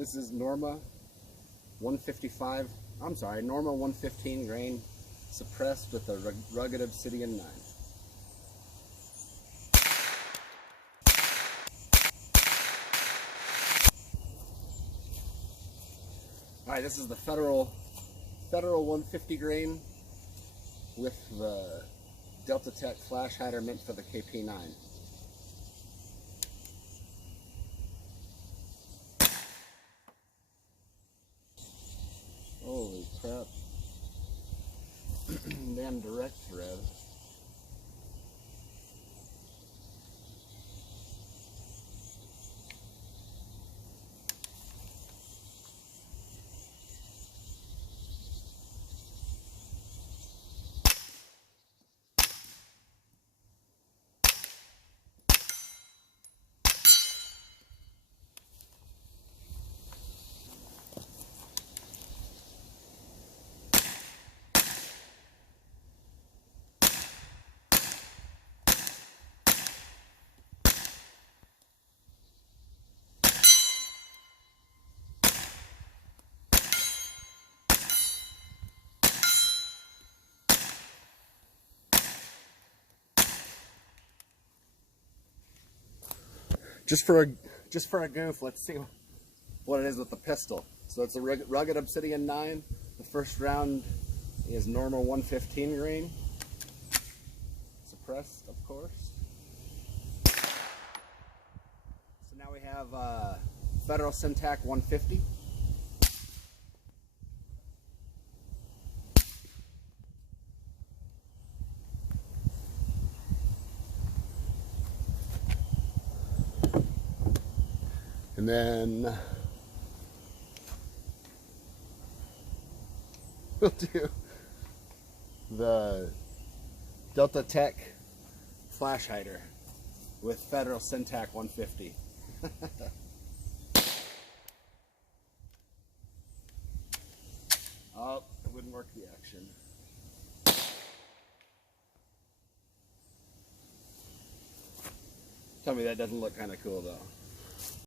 This is Norma 155, I'm sorry, Norma 115 grain suppressed with a rugged Obsidian 9. Alright, this is the Federal 150 grain with the Delta Tech flash hider meant for the KP9. Holy crap. Damn direct thread. Just for a goof, let's see what it is with the pistol. So it's a rugged Obsidian 9. The first round is normal 115 grain, suppressed, of course. So now we have Federal Syntac 150. And then we'll do the Delta Tech flash hider with Federal Syntac 150. Oh, it wouldn't work the action. Tell me that doesn't look kind of cool though.